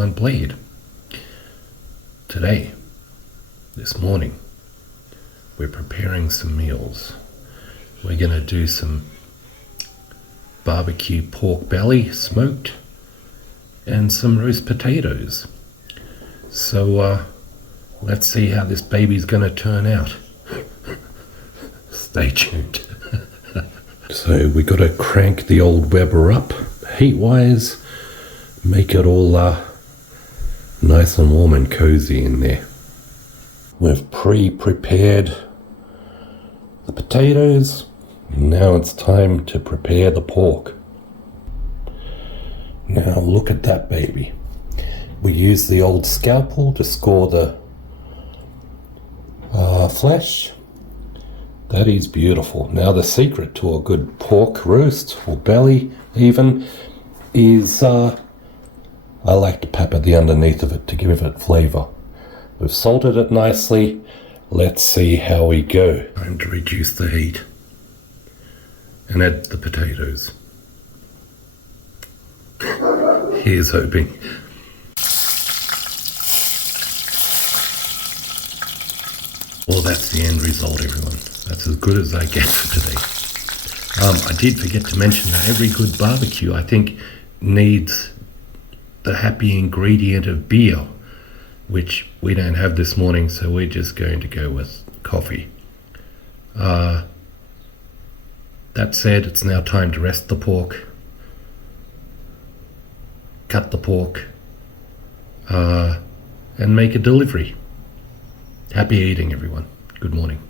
blunt blade. Today, this morning, we're preparing some meals. We're going to do some barbecue pork belly smoked and some roast potatoes. So let's see how this baby's going to turn out. Stay tuned. So we got to crank the old Weber up heat-wise, make it all nice and warm and cozy in there. We've pre-prepared the potatoes. Now it's time to prepare the pork. Now look at that baby. We use the old scalpel to score the flesh. That is beautiful. Now the secret to a good pork roast, or belly even, is I like to pepper the underneath of it to give it flavour. We've salted it nicely. Let's see how we go. Time to reduce the heat and add the potatoes. Here's hoping. Well, that's the end result, everyone. That's as good as I get for today. I did forget to mention that every good barbecue, I think, needs the happy ingredient of beer, which we don't have this morning, so we're just going to go with coffee. That said, it's now time to rest the pork, cut the pork, and make a delivery. Happy eating, everyone. Good morning.